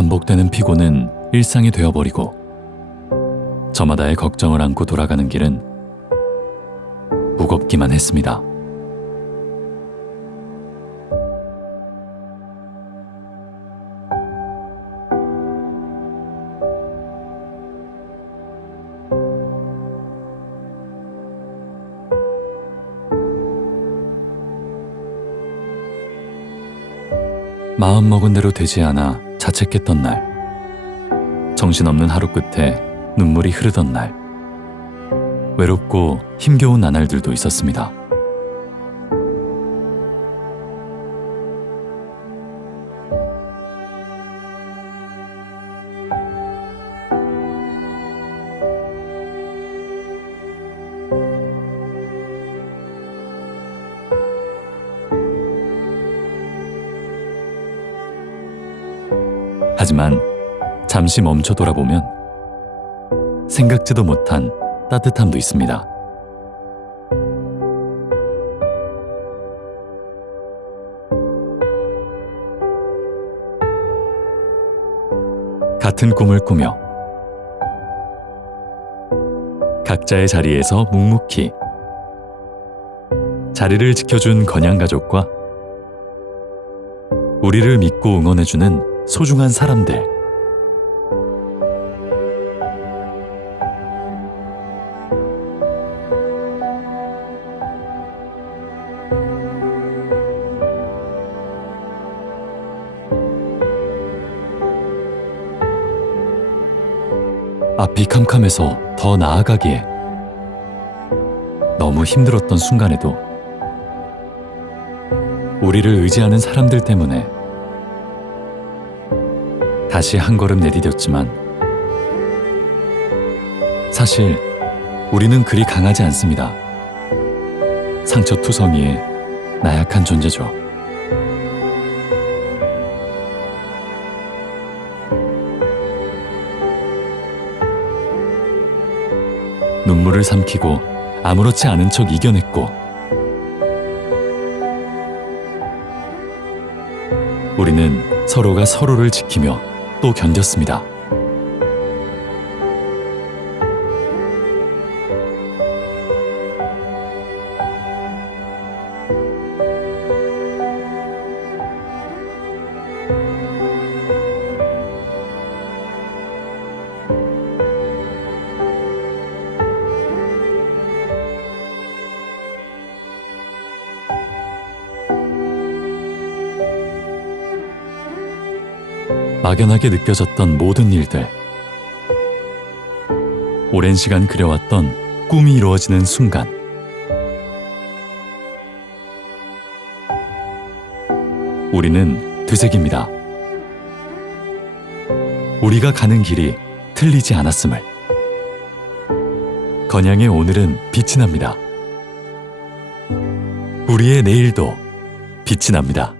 반복되는 피고는 일상이 되어버리고 저마다의 걱정을 안고 돌아가는 길은 무겁기만 했습니다. 마음먹은 대로 되지 않아 자책했던 날, 정신없는 하루 끝에 눈물이 흐르던 날, 외롭고 힘겨운 나날들도 있었습니다. 하지만 잠시 멈춰 돌아보면 생각지도 못한 따뜻함도 있습니다. 같은 꿈을 꾸며 각자의 자리에서 묵묵히 자리를 지켜준 건양 가족과 우리를 믿고 응원해주는 소중한 사람들. 앞이 캄캄해서 더 나아가기에 너무 힘들었던 순간에도 우리를 의지하는 사람들 때문에 다시 한 걸음 내디뎠지만 사실 우리는 그리 강하지 않습니다. 상처투성이의 나약한 존재죠. 눈물을 삼키고 아무렇지 않은 척 이겨냈고 우리는 서로가 서로를 지키며 또 견뎠습니다. 막연하게 느껴졌던 모든 일들. 오랜 시간 그려왔던 꿈이 이루어지는 순간. 우리는 되새깁니다. 우리가 가는 길이 틀리지 않았음을. 건양의 오늘은 빛이 납니다. 우리의 내일도 빛이 납니다.